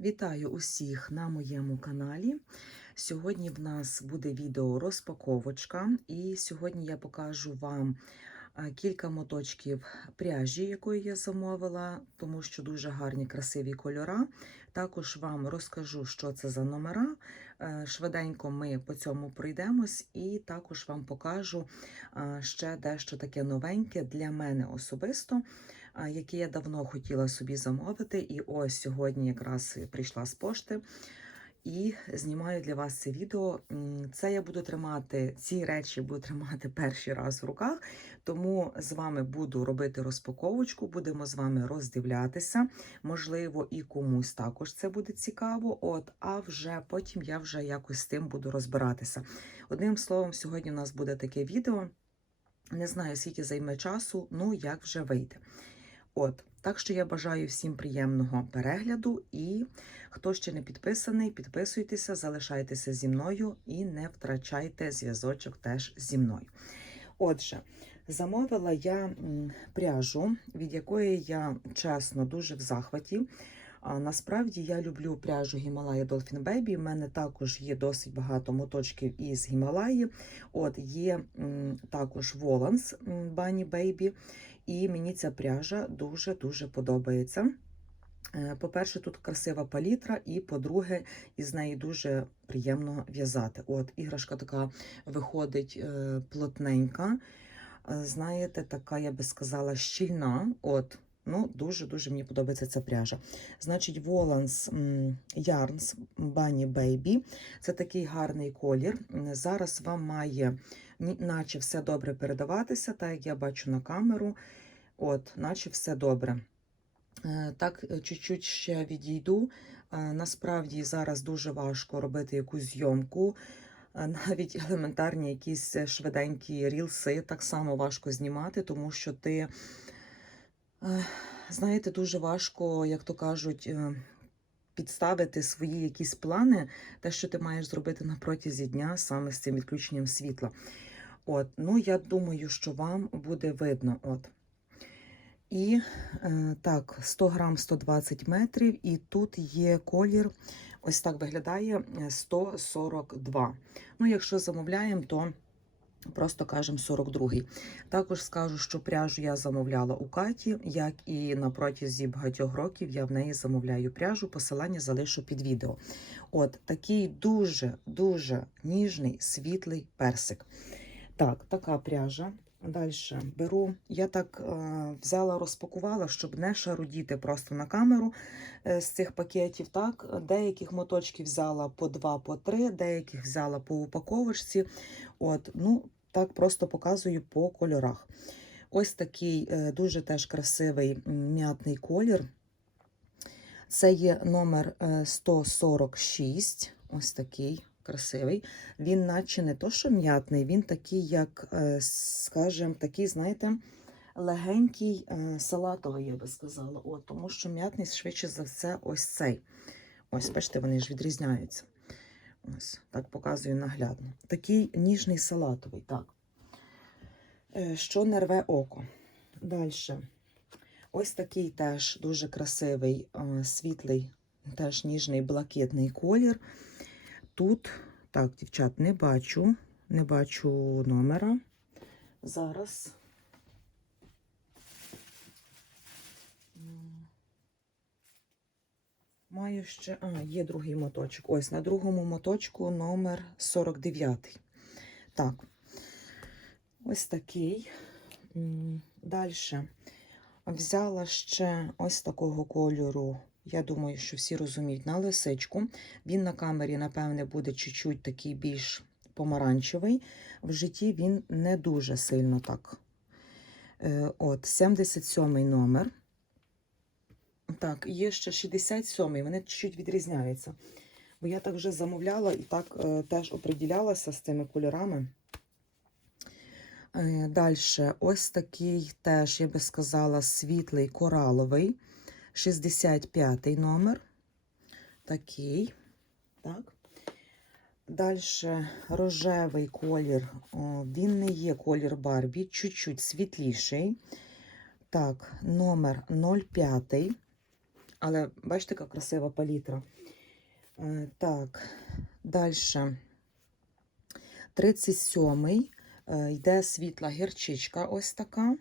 Вітаю усіх на моєму каналі. Сьогодні в нас буде відео розпаковочка, і сьогодні я покажу вам е, кілька моточків пряжі, якої я замовила, тому що дуже гарні красиві кольора. Також вам розкажу, що це за номера. Е, Швиденько ми по цьому пройдемось, і також вам покажу е, ще дещо таке новеньке для мене особисто які я давно хотіла собі замовити. І ось сьогодні якраз прийшла з пошти. І знімаю для вас це відео. Це я буду тримати, ці речі буду тримати перший раз в руках, тому з вами буду робити розпаковочку, будемо з вами роздивлятися. Можливо, і комусь також це буде цікаво. От, а вже потім я вже якось з тим буду розбиратися. Одним словом, сьогодні у нас буде таке відео. Не знаю, скільки займе часу, ну як вже вийде. От, так що я бажаю всім приємного перегляду. І хто ще не підписаний, підписуйтеся, залишайтеся зі мною і не втрачайте зв'язочок теж зі мною. Отже, замовила я пряжу, від якої я чесно дуже в захваті. А насправді я люблю пряжу Himalaya Dolphin Baby. У мене також є досить багато моточків із Гімалаї. От є також Воланс Bunny Baby. І мені ця пряжа дуже-дуже подобається. Е, По-перше, тут красива палітра, і по-друге, із неї дуже приємно в'язати. От, іграшка така виходить е, плотненька. Е, Знаєте, така, я би сказала, щільна. От, ну, дуже-дуже мені подобається ця пряжа. Значить, м, Yarns Bunny Baby. Це такий гарний колір. Зараз вам має наче все добре передаватися, так як я бачу на камеру. От, наче все добре. Е, Так, е, чуть-чуть ще відійду. Е, Насправді зараз дуже важко робити якусь зйомку. Навіть елементарні якісь швиденькі рілси так само важко знімати, тому що ти, знаєте, дуже важко, як то кажуть, підставити свої якісь плани, те, що ти маєш зробити на протязі дня саме з цим відключенням світла. От, ну я думаю, що вам буде видно. От. І е, так, 100 грам 120 метрів, і тут є колір, ось так виглядає е, 142. Ну, якщо замовляємо, то просто кажемо 42. Також скажу, що пряжу я замовляла у Каті, як і на протязі багатьох років я в неї замовляю пряжу. Посилання залишу під відео. От такий дуже-дуже ніжний світлий персик. Так, така пряжа. Далі беру. Я так е, взяла, розпакувала, щоб не шарудіти просто на камеру е, з цих пакетів. Так, деяких моточків взяла по два, по три, деяких взяла по упаковочці. От, ну, так просто показую по кольорах. Ось такий е, дуже теж красивий м'ятний колір. Це є номер е, 146. Ось такий красивий. Він, наче не то, що м'ятний, він такий, як, е, скажімо, такий, знаєте, легенький е, салатовий, я би сказала. От, тому що м'ятний, швидше за все, ось цей. Ось, бачите, вони ж відрізняються. Ось, так показую наглядно. Такий ніжний салатовий, так. Е, Що не рве око. Далі. Ось такий теж дуже красивий, світлий, теж ніжний блакитний колір. Тут, так, дівчат, не бачу, не бачу номера. Зараз. Маю ще. А, є другий моточок. Ось на другому моточку номер 49. Так. Ось такий. Далі. Взяла ще ось такого кольору. Я думаю, що всі розуміють на лисичку. Він на камері, напевне, буде чуть-чуть такий більш помаранчевий. В житті він не дуже сильно так. Е, От, 77 номер. Так, є ще 67-й, вони чуть-чуть відрізняються. Бо я так вже замовляла і так е, теж оприділялася з цими кольорами. Е, Далі, ось такий теж, я би сказала, світлий кораловий. 65 номер. Такий. Так. Dалі рожевий колір. Він не є колір Барбі, чуть-чуть світліший. Так, номер 05. Але бачите, яка красива палітра. Е, Так, далі. 37-й. Е, Йде світла гірчичка, ось така.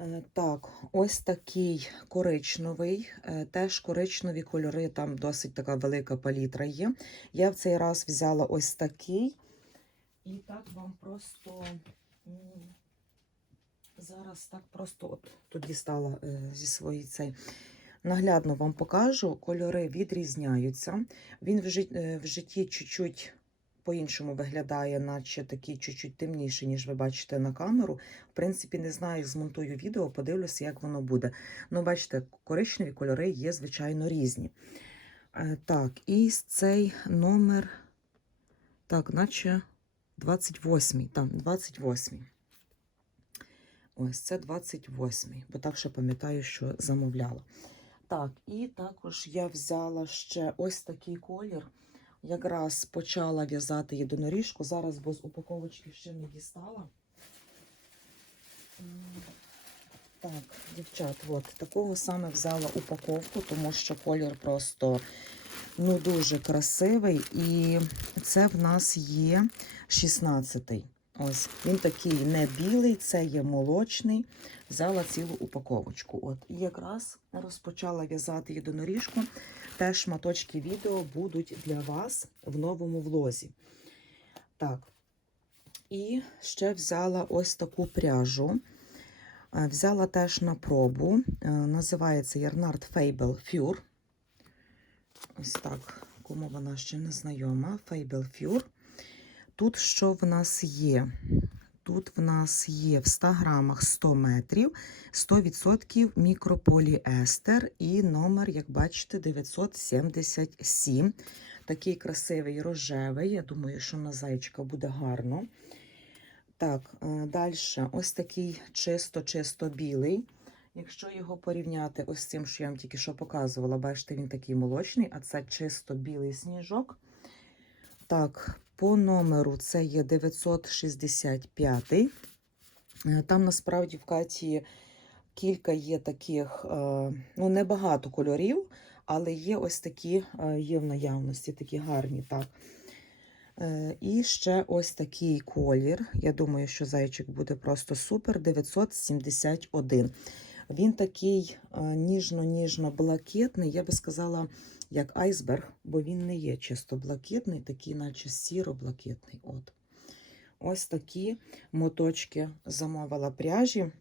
Е, Так, ось такий коричневий, е, теж коричневі кольори, там досить така велика палітра є. Я в цей раз взяла ось такий. І так вам просто зараз так просто от тут дістала е, зі своєї цей. Наглядно вам покажу, кольори відрізняються. Він в житті чуть-чуть по-іншому виглядає, наче такий чуть-чуть темніший, ніж ви бачите на камеру. В принципі, не знаю, змонтую відео, подивлюся, як воно буде. Ну, бачите, коричневі кольори є, звичайно, різні. Е, Так, і цей номер, так, наче 28-й, там, 28-й. Ось це 28-й, бо так що пам'ятаю, що замовляла. Так, і також я взяла ще ось такий колір. Якраз почала в'язати єдиноріжку. Зараз, бо з упаковочки ще не дістала. Так, дівчат, от такого саме взяла упаковку, тому що колір просто ну, дуже красивий. І це в нас є 16-й. Ось він такий не білий, це є молочний. Взяла цілу упаковочку. От і якраз розпочала в'язати єдиноріжку. Теж шматочки відео будуть для вас в новому влозі. Так. І ще взяла ось таку пряжу. Взяла теж на пробу. Називається Ярнард Fable Fure. Ось так, кому вона ще не знайома. Fable Fure. Тут що в нас є? Тут в нас є в 100 грамах 100 метрів, 100% мікрополіестер і номер, як бачите, 977. Такий красивий рожевий. Я думаю, що на зайчика буде гарно. Так, далі ось такий чисто-чисто білий. Якщо його порівняти ось з цим, що я вам тільки що показувала, бачите, він такий молочний, а це чисто білий сніжок. Так, по номеру це є 965. Е, Там насправді в Каті кілька є таких, е, ну, небагато кольорів, але є ось такі, е, є в наявності, такі гарні. так. І ще ось такий колір. Я думаю, що зайчик буде просто супер. 971. Він такий е, ніжно-ніжно-блакитний, я би сказала, як айсберг, бо він не є чисто блакитний, такий, наче сіро-блакитний. От. Ось такі моточки замовила пряжі.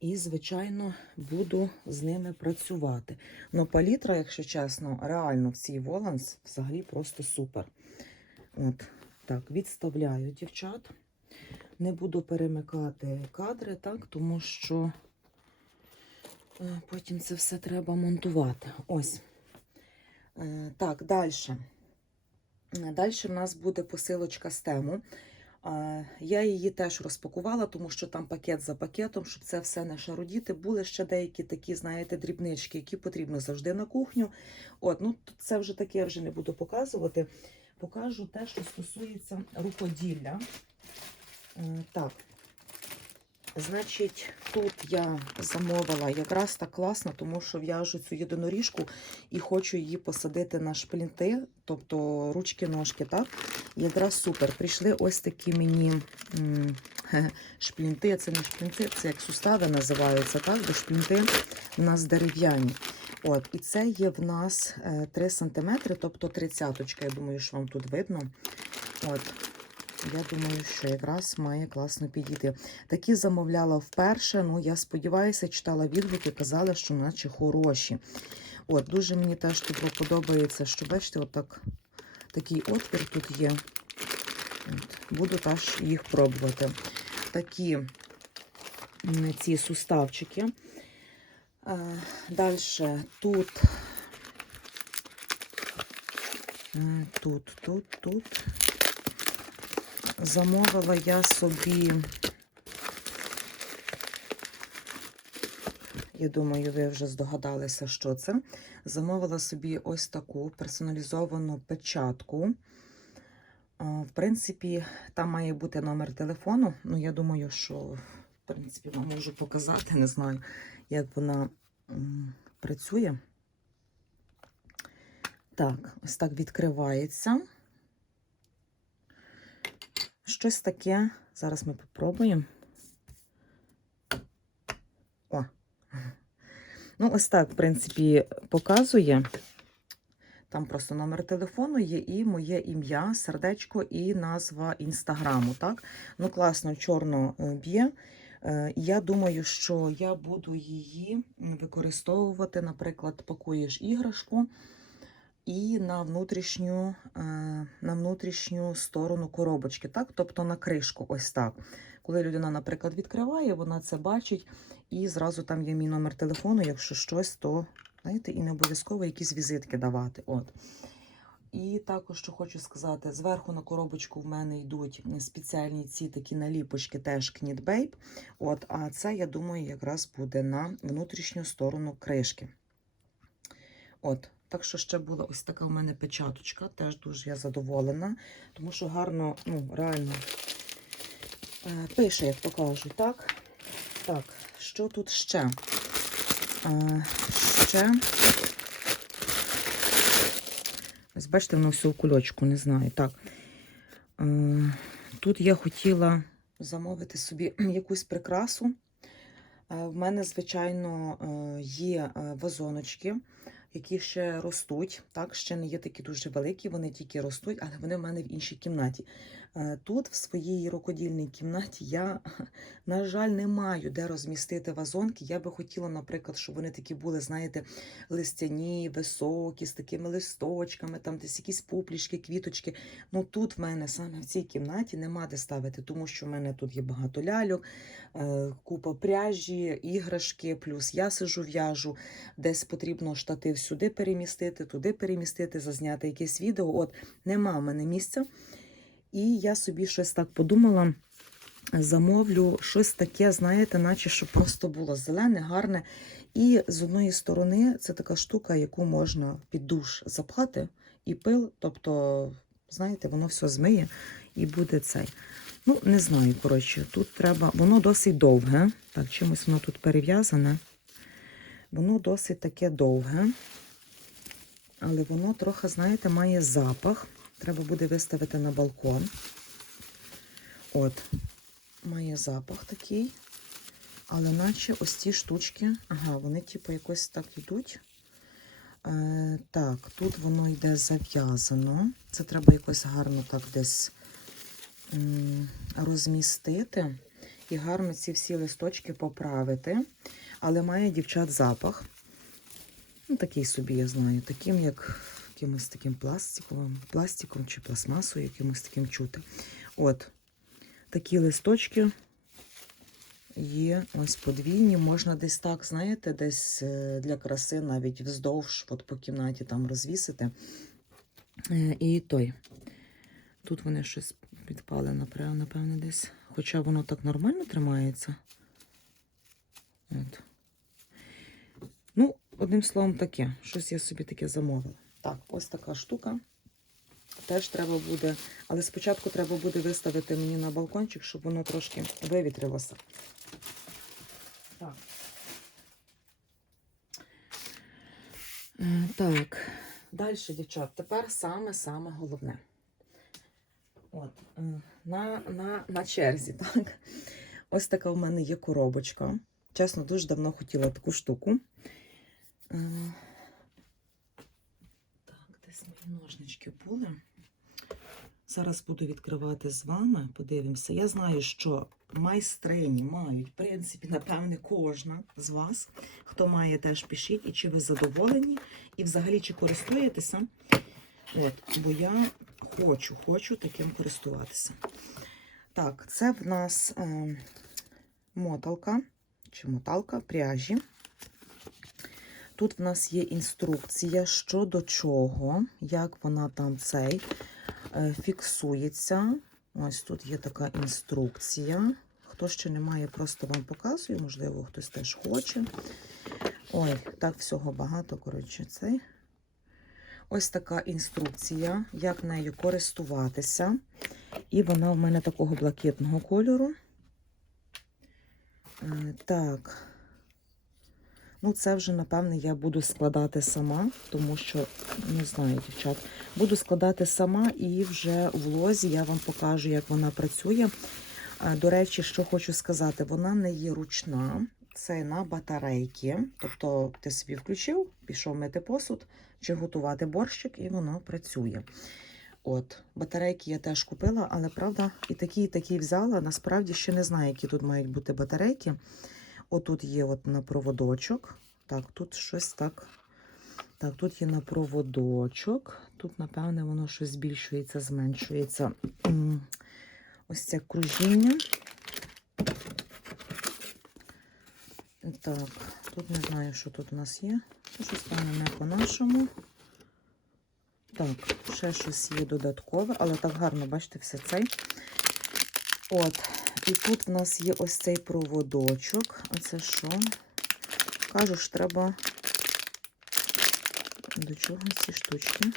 І, звичайно, буду з ними працювати. Ну, палітра, якщо чесно, реально в цій Воланс взагалі просто супер. От, так, відставляю дівчат. Не буду перемикати кадри, так, тому що е, потім це все треба монтувати. Ось. Е, Так, далі. Далі в нас буде посилочка з тему. Е, Я її теж розпакувала, тому що там пакет за пакетом, щоб це все не шарудіти. Були ще деякі такі, знаєте, дрібнички, які потрібно завжди на кухню. От, ну це вже таке я вже не буду показувати. Покажу те, що стосується рукоділля. Е, Так. Значить, тут я замовила якраз так класно, тому що в'яжу цю єдиноріжку і хочу її посадити на шплінти, тобто ручки-ножки, так? Якраз супер. Прийшли ось такі мені шплінти. Це не шплінти, це як сустави називаються, так? Бо шплінти в нас дерев'яні. От, і це є в нас е, 3 см, тобто тридцяточка. Я думаю, що вам тут видно. От. Я думаю, що якраз має класно підійти. Такі замовляла вперше. Ну, я сподіваюся, читала відгуки, казали, що наче хороші. От, дуже мені теж тут подобається, що бачите, отак, такий отвір тут є. От, буду теж їх пробувати. Такі ці суставчики. Далі тут, тут, тут, тут. Замовила я собі, я думаю, ви вже здогадалися, що це. Замовила собі ось таку персоналізовану печатку. В принципі, там має бути номер телефону. Ну, я думаю, що, в принципі, вам можу показати, не знаю, як вона працює. Так, ось так відкривається. Щось таке. Зараз ми попробуємо. О. Ну, ось так, в принципі, показує. Там просто номер телефону є і моє ім'я, сердечко і назва інстаграму. Так? Ну, класно, чорно е, б'є. Е, Я думаю, що я буду її використовувати, наприклад, пакуєш іграшку і на внутрішню, е, на внутрішню сторону коробочки, так? тобто на кришку, ось так. Коли людина, наприклад, відкриває, вона це бачить, і зразу там є мій номер телефону. Якщо щось, то знаєте, і не обов'язково якісь візитки давати. От. І також, що хочу сказати, зверху на коробочку в мене йдуть спеціальні ці такі наліпочки, теж Knit Babe. От, а це, я думаю, якраз буде на внутрішню сторону кришки. От, так що ще була ось така у мене печаточка, теж дуже я задоволена, тому що гарно, ну, реально е, пише, як то кажуть, так? Так, що тут ще? Е, ще. Ось бачите, воно все в кульочку, не знаю. Так. Е, Тут я хотіла замовити собі якусь прикрасу. В мене, звичайно, є вазоночки, які ще ростуть. Так, ще не є такі дуже великі, вони тільки ростуть, але вони в мене в іншій кімнаті. Е, Тут, в своїй рукодільній кімнаті, я, на жаль, не маю де розмістити вазонки. Я би хотіла, наприклад, щоб вони такі були, знаєте, листяні, високі, з такими листочками, там десь якісь пуплішки, квіточки. Ну тут в мене саме в цій кімнаті нема де ставити, тому що в мене тут є багато ляльок, е, купа пряжі, іграшки, плюс я сижу в'яжу, десь потрібно штатив сюди перемістити, туди перемістити, зазняти якесь відео. От нема в мене місця. І я собі щось так подумала. Замовлю щось таке, знаєте, наче щоб просто було зелене, гарне. І з одної сторони це така штука, яку можна під душ запхати і пил. Тобто, знаєте, воно все змиє і буде цей. Ну, не знаю, коротше, тут треба. Воно досить довге. Так, чимось воно тут перев'язане. Воно досить таке довге. Але воно трохи, знаєте, має запах. Треба буде виставити на балкон. От, має запах такий. Але наче ось ці штучки, ага, вони типу якось так йдуть. Е, так, тут воно йде зав'язано. Це треба якось гарно так десь м, розмістити. І гарно ці всі листочки поправити. Але має дівчат запах. Ну, такий собі, я знаю, таким, як якимось таким пластиковим, пластиком чи пластмасою, якимось таким чути. От, такі листочки є ось подвійні. Можна десь так, знаєте, десь е, для краси навіть вздовж, от по кімнаті там розвісити. Е, І той. Тут вони щось підпали, напевно, десь. Хоча воно так нормально тримається. От. Ну, одним словом, таке. Щось я собі таке замовила. Так, ось така штука. Теж треба буде, але спочатку треба буде виставити мені на балкончик, щоб воно трошки вивітрилося. Так. Е, Так, далі, дівчат, тепер саме-саме головне. От, е, на, на, на черзі, так. Ось така в мене є коробочка. Чесно, дуже давно хотіла таку штуку. Е, Так, десь мої ножнички були. Зараз буду відкривати з вами, подивимося. Я знаю, що майстрині мають, в принципі, напевне, кожна з вас. Хто має, теж пишіть, і чи ви задоволені, і взагалі чи користуєтеся. От, бо я хочу, хочу таким користуватися. Так, це в нас е, моталка чи моталка пряжі. Тут в нас є інструкція, що до чого, як вона там цей е, фіксується. Ось тут є така інструкція. Хто ще не має, просто вам показую, можливо, хтось теж хоче. Ой, так всього багато, коротше, цей. Ось така інструкція, як нею користуватися. І вона в мене такого блакитного кольору. Е, Так. Ну, це вже, напевне, я буду складати сама, тому що, не знаю, дівчат, буду складати сама і вже в лозі я вам покажу, як вона працює. До речі, що хочу сказати, вона не є ручна, це на батарейки. Тобто ти собі включив, пішов мити посуд чи готувати борщик, і воно працює. От, батарейки я теж купила, але правда, і такі, і такі взяла. Насправді ще не знаю, які тут мають бути батарейки. Отут є от на проводочок. Так, тут щось так. Так, тут є на проводочок. Тут, напевне, воно щось збільшується, зменшується. Ось це кружіння. Так, тут не знаю, що тут у нас є. Щось певно не по-нашому. Так, ще щось є додаткове, але так гарно, бачите, все цей. От. І тут в нас є ось цей проводочок. А це що? Кажу ж, треба до чого ці штучки.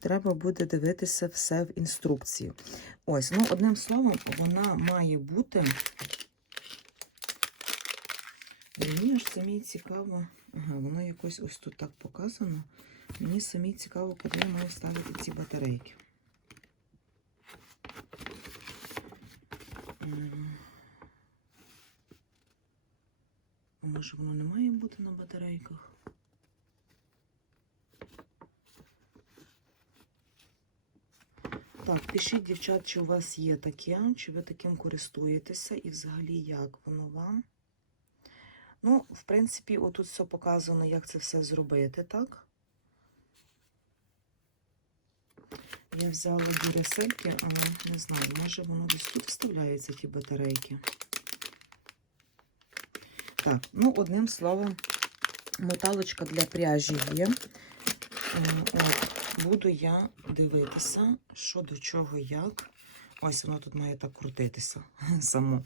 Треба буде дивитися все в інструкції. Ось, ну, одним словом, вона має бути. Мені аж самі цікаво. Ага, воно якось ось тут так показано. Мені самі цікаво, куди я маю ставити ці батарейки. М. А Може, воно не має бути на батарейках? Так, пишіть, дівчат, чи у вас є таке, чи ви таким користуєтеся, і взагалі як воно вам. Ну, в принципі, отут все показано, як це все зробити, так? Я взяла біля сельки, але не знаю, може воно десь тут вставляються ті батарейки. Так, ну, одним словом, моталочка для пряжі є. Е, От, буду я дивитися, що до чого, як. Ось воно тут має так крутитися само.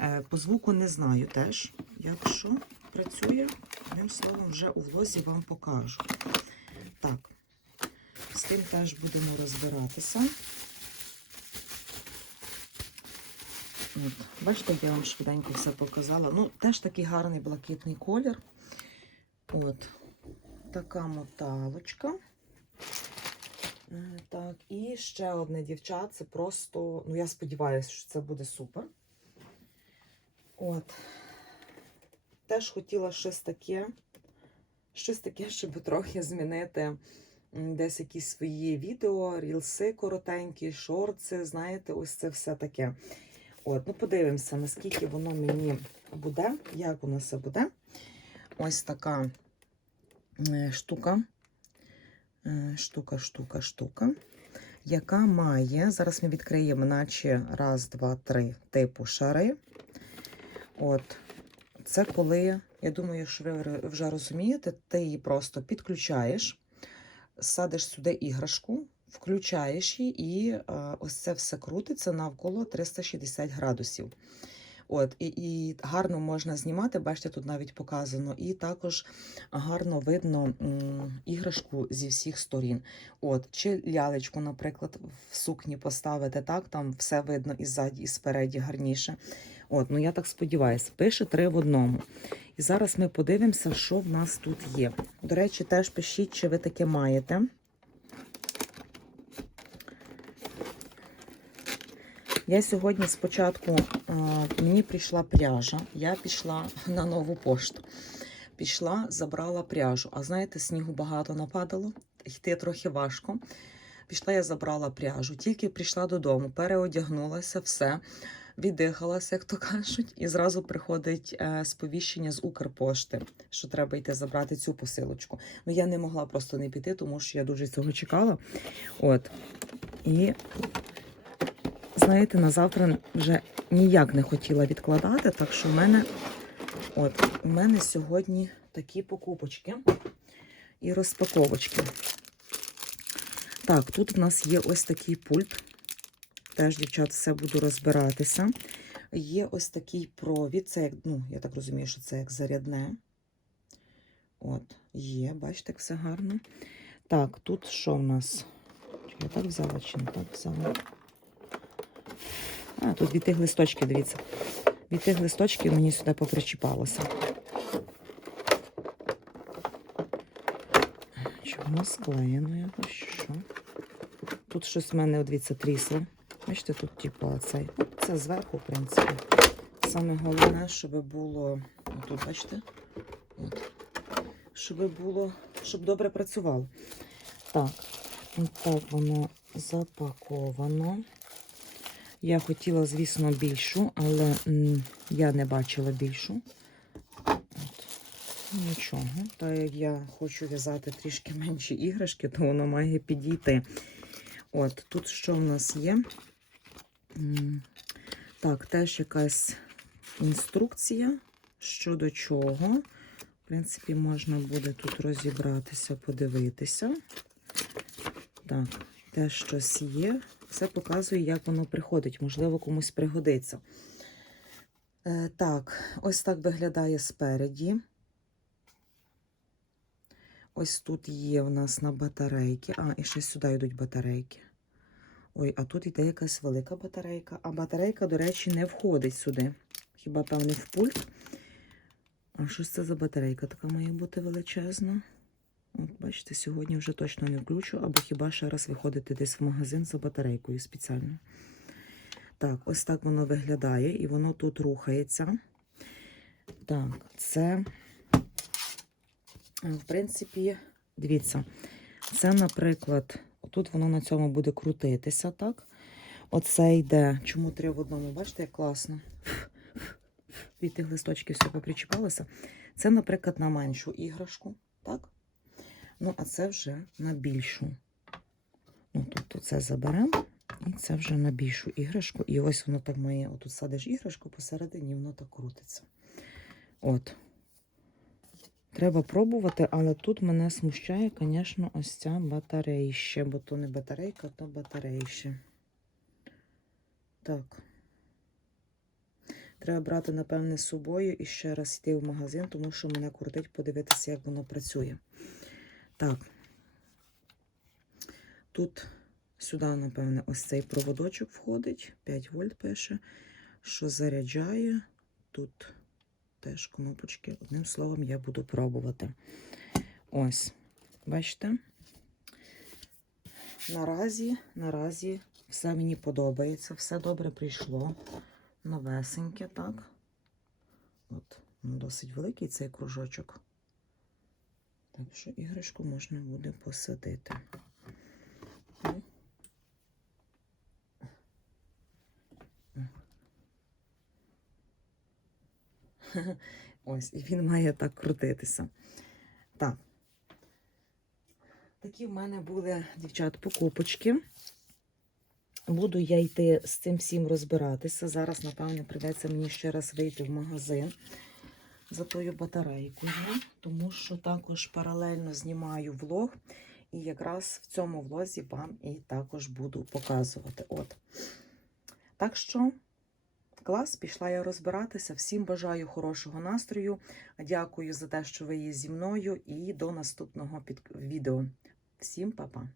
Е, По звуку не знаю теж, як що працює. Одним словом, вже у влозі вам покажу. Так, тим теж будемо розбиратися. От, бачите, я вам швиденько все показала. Ну, теж такий гарний блакитний колір. От, така моталочка. Е, Так, і ще одне дівчат. Це просто, ну я сподіваюся, що це буде супер. От. Теж хотіла щось таке, щось таке, щоб трохи змінити десь якісь свої відео, рілси коротенькі, шорти, знаєте, ось це все таке. От, ну подивимося, наскільки воно мені буде, як воно все буде. Ось така е, штука. Е, Штука, штука, штука, яка має, зараз ми відкриємо, наче раз, два, три типу шари. От, це коли, я думаю, що ви вже розумієте, ти її просто підключаєш, садиш сюди іграшку, включаєш її, і е, ось це все крутиться навколо 360 градусів. От, і, і гарно можна знімати, бачите, тут навіть показано, і також гарно видно іграшку зі всіх сторін. От, чи лялечку, наприклад, в сукні поставити, так, там все видно і ззаді, і спереді гарніше. От, ну я так сподіваюся, пише три в одному. І зараз ми подивимося, що в нас тут є. До речі, теж пишіть, чи ви таке маєте. Я сьогодні спочатку а, мені прийшла пряжа. Я пішла на нову пошту. Пішла, забрала пряжу. А знаєте, снігу багато нападало, йти трохи важко. Пішла, я забрала пряжу. Тільки прийшла додому, переодягнулася, все, віддихалася, як то кажуть, і зразу приходить е, сповіщення з Укрпошти, що треба йти забрати цю посилочку. Ну я не могла просто не піти, тому що я дуже цього чекала. От. І знаєте, на завтра вже ніяк не хотіла відкладати, так що в мене, от, у мене сьогодні такі покупочки і розпаковочки. Так, тут в нас є ось такий пульт. Теж, дівчат, все буду розбиратися. Є ось такий провід. Це як, ну, я так розумію, що це як зарядне. От, є, бачите, як все гарно. Так, тут що в нас? Чи я так взяла, чи не так взяла? А, тут від тих листочків, дивіться. Від тих листочків мені сюди попричіпалося. Чи воно склеєно якось, що? Тут щось в мене, дивіться, трісло. Бачите, тут, типу, цей. Ну, Це зверху, в принципі. Саме головне, щоб було. Тут, бачите? От. Щоб було, щоб добре працювало. Так, от так воно запаковано. Я хотіла, звісно, більшу, але я не бачила більшу. От. Ну, Нічого. Та як я хочу в'язати трішки менші іграшки, то воно має підійти. От, тут що в нас є? Так, теж якась інструкція щодо чого. В принципі, можна буде тут розібратися, подивитися. Так, теж щось є. Все показує, як воно приходить. Можливо, комусь пригодиться. Е, так, ось так виглядає спереді. Ось тут є в нас на батарейки. А, і ще сюди йдуть батарейки. Ой, а тут йде якась велика батарейка. А батарейка, до речі, не входить сюди. Хіба, певне, в пульт. А що це за батарейка? Така має бути величезна. От, бачите, сьогодні вже точно не включу, або хіба ще раз виходити десь в магазин за батарейкою спеціально. Так, ось так воно виглядає, і воно тут рухається. Так, це, е, в принципі, дивіться, це, наприклад, тут воно на цьому буде крутитися, так? Оце йде. Чому три в одному? Бачите, як класно. Від тих листочків все попричіпалося. Це, наприклад, на меншу іграшку, так? Ну, а це вже на більшу. Ну, тобто це заберемо, і це вже на більшу іграшку. І ось воно так має, отут садиш іграшку, посередині воно так крутиться. От. Треба пробувати, але тут мене смущає, звісно, ось ця батарейща, бо то не батарейка, то батарейща. Так. Треба брати, напевне, з собою і ще раз йти в магазин, тому що мене крутить подивитися, як воно працює. Так. Тут сюди, напевне, ось цей проводочок входить. 5 вольт пише, що заряджає. Тут теж кнопочки. Одним словом, я буду пробувати. Ось, бачите? Наразі, наразі все мені подобається, все добре прийшло. Новесеньке, так. От, ну, досить великий цей кружочок. Так що іграшку можна буде посадити. Ну. Ось, і він має так крутитися. Так. Такі в мене були, дівчат, покупочки. Буду я йти з цим всім розбиратися. Зараз, напевно, прийдеться мені ще раз вийти в магазин за тою батарейкою, тому що також паралельно знімаю влог, і якраз в цьому влозі вам і також буду показувати. От. Так що, клас, пішла я розбиратися. Всім бажаю хорошого настрою. Дякую за те, що ви є зі мною, і до наступного відео. Всім па-па!